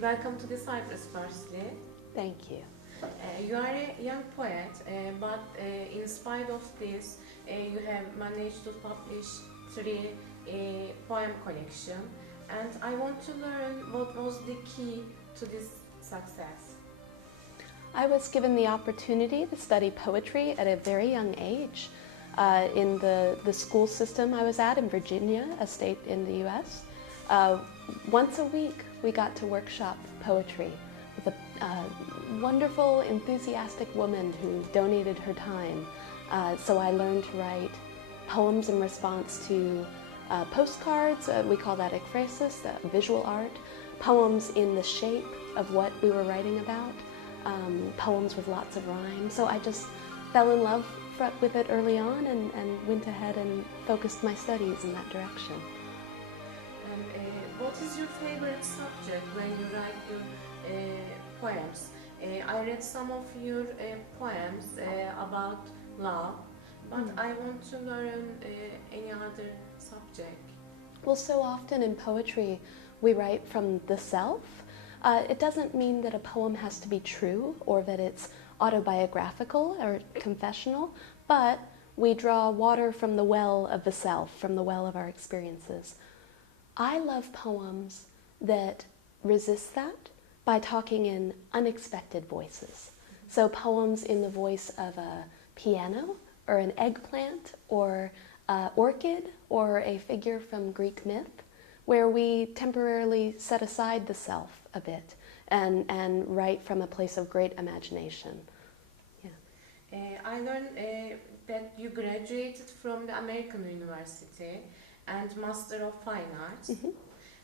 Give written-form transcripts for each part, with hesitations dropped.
welcome to the Cyprus firstly. Thank you. You are a young poet, but in spite of this, you have managed to publish three poem collection. And I want to learn what was the key to this success. I was given the opportunity to study poetry at a very young age in the school system I was at in Virginia, a state in the US. Once a week we got to workshop poetry with a wonderful, enthusiastic woman who donated her time. So I learned to write poems in response to postcards, we call that ekphrasis, visual art, poems in the shape of what we were writing about, poems with lots of rhyme. So I just fell in love with it early on and went ahead and focused my studies in that direction. And what is your favorite subject when you write your poems? I read some of your poems about love, but I want to learn any other subject. Well, so often in poetry we write from the self. It doesn't mean that a poem has to be true or that it's autobiographical or confessional, but we draw water from the well of the self, from the well of our experiences. I love poems that resist that by talking in unexpected voices. So poems in the voice of a piano or an eggplant or an orchid or a figure from Greek myth, where we temporarily set aside the self a bit and write from a place of great imagination. Yeah. I learned that you graduated from the American University and Master of Fine Arts. Mm-hmm.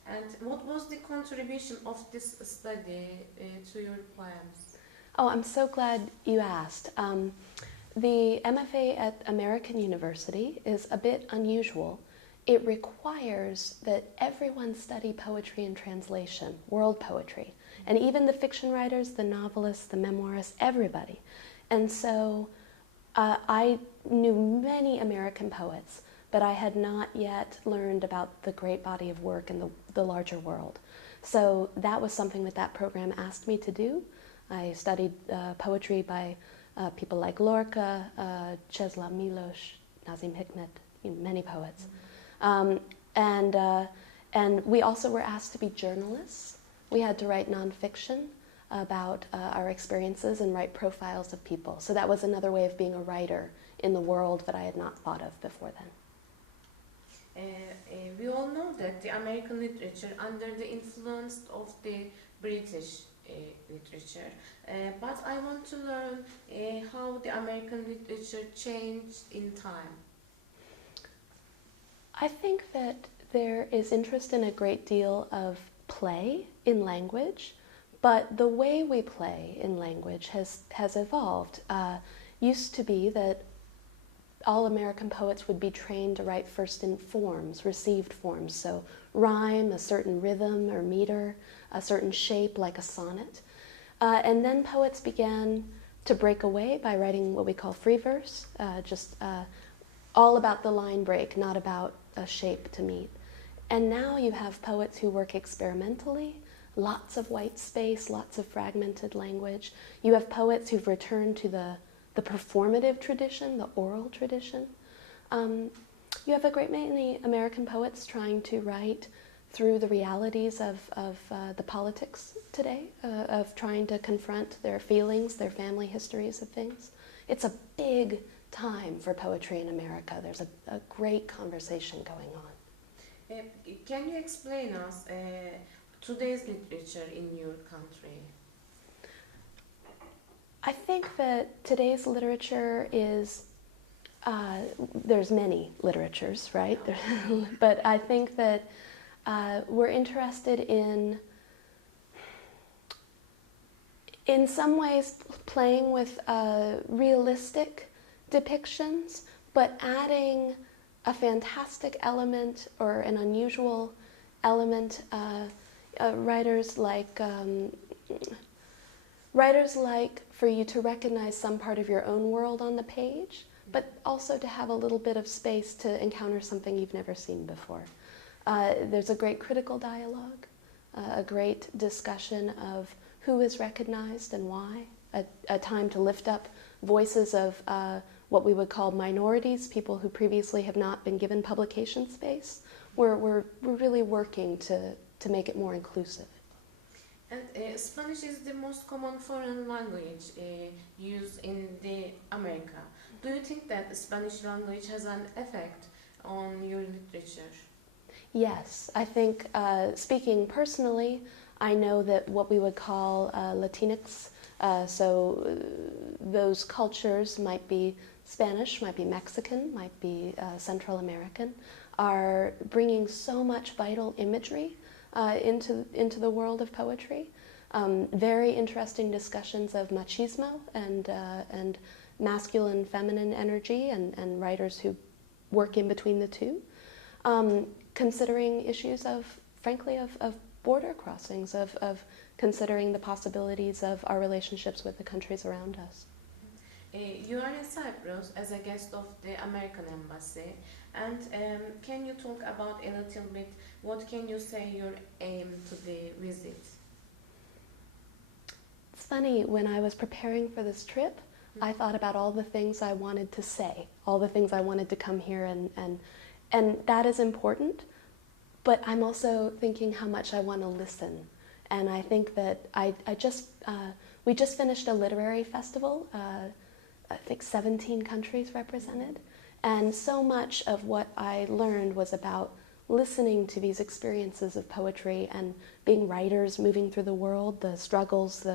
And what was the contribution of this study to your poems? Oh, I'm so glad you asked. The MFA at American University is a bit unusual. It requires that everyone study poetry and translation, world poetry, and even the fiction writers, the novelists, the memoirists, everybody. And so I knew many American poets, but I had not yet learned about the great body of work in the larger world. So that was something that program asked me to do. I studied poetry by people like Lorca, Czesław Miłosz, Nazim Hikmet, many poets. And we also were asked to be journalists. We had to write nonfiction about our experiences and write profiles of people. So that was another way of being a writer in the world that I had not thought of before then. We all know that the American literature under the influence of the British literature, but I want to learn how the American literature changed in time. I think that there is interest in a great deal of play in language, but the way we play in language has evolved. Used to be that all American poets would be trained to write first in forms, received forms, so rhyme, a certain rhythm or meter, a certain shape like a sonnet. And then poets began to break away by writing what we call free verse, just all about the line break, not about a shape to meet. And now you have poets who work experimentally, lots of white space, lots of fragmented language. You have poets who've returned to the performative tradition, the oral tradition. You have a great many American poets trying to write through the realities of the politics today, of trying to confront their feelings, their family histories of things. It's a big time for poetry in America. There's a great conversation going on. Can you explain us today's literature in your country? I think that today's literature is, there's many literatures, right? But I think that we're interested in some ways playing with realistic depictions, but adding a fantastic element or an unusual element. Writers like for you to recognize some part of your own world on the page, but also to have a little bit of space to encounter something you've never seen before. There's a great critical dialogue. a great discussion of who is recognized and why, a time to lift up voices of what we would call minorities, people who previously have not been given publication space. We're really working to make it more inclusive. And Spanish is the most common foreign language used in the America. Do you think that the Spanish language has an effect on your literature? Yes, I think speaking personally, I know that what we would call Latinx, those cultures might be Spanish, might be Mexican, might be Central American, are bringing so much vital imagery into the world of poetry. Very interesting discussions of machismo and masculine, feminine energy, and writers who work in between the two. Considering issues of, frankly, of border crossings, of considering the possibilities of our relationships with the countries around us. You are in Cyprus as a guest of the American Embassy, and can you talk about a little bit, what can you say your aim to the visit? It's funny, when I was preparing for this trip, I thought about all the things I wanted to say, all the things I wanted to come here and that is important, but I'm also thinking how much I want to listen. And I think that we just finished a literary festival, I think 17 countries represented, and so much of what I learned was about listening to these experiences of poetry and being writers, moving through the world, the struggles,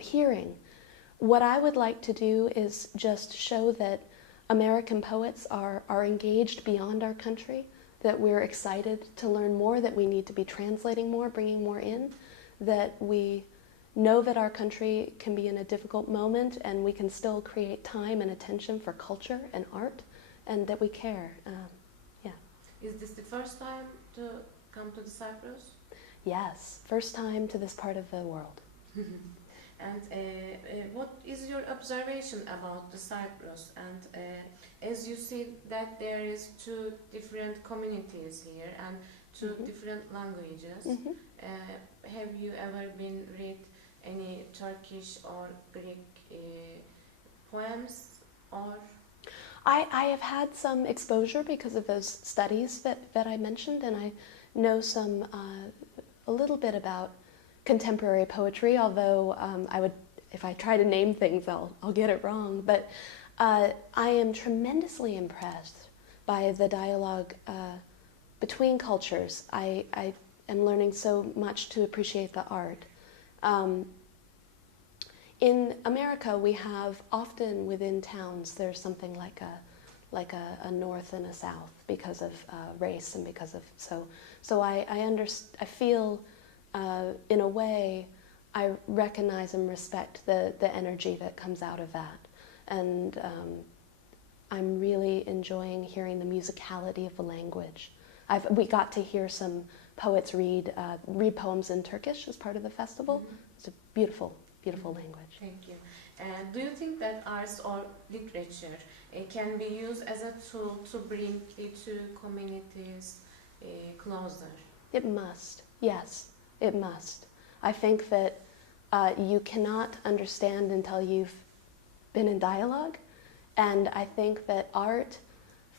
hearing. What I would like to do is just show that American poets are engaged beyond our country, that we're excited to learn more, that we need to be translating more, bringing more in, that we know that our country can be in a difficult moment and we can still create time and attention for culture and art, and that we care. Is this the first time to come to the Cyprus? Yes, first time to this part of the world. And what is your observation about the Cyprus? And as you see that there is two different communities here and two different languages, have you ever been read any Turkish or Greek poems or? I have had some exposure because of those studies that I mentioned, and I know a little bit about contemporary poetry, although if I try to name things, I'll get it wrong. But I am tremendously impressed by the dialogue between cultures. I am learning so much to appreciate the art. In America, we have often within towns, there's something like a north and a south because of race and because of so I feel in a way I recognize and respect the energy that comes out of that, and I'm really enjoying hearing the musicality of the language. We got to hear some poets read poems in Turkish as part of the festival. It's a beautiful language. Thank you. And do you think that arts or literature can be used as a tool to bring the two communities closer? It must. Yes, it must. I think that you cannot understand until you've been in dialogue, and I think that art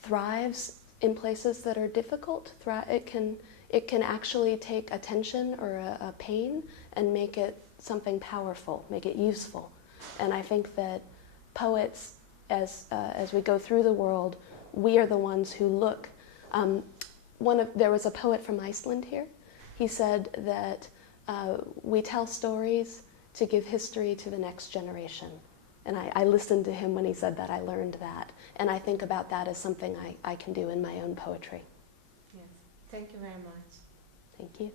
thrives in places that are difficult. It can actually take a tension or a pain and make it something powerful, make it useful. And I think that poets, as we go through the world, we are the ones who look. There was a poet from Iceland here. He said that we tell stories to give history to the next generation. And I listened to him when he said that. I learned that. And I think about that as something I can do in my own poetry. Yes. Thank you very much. Thank you.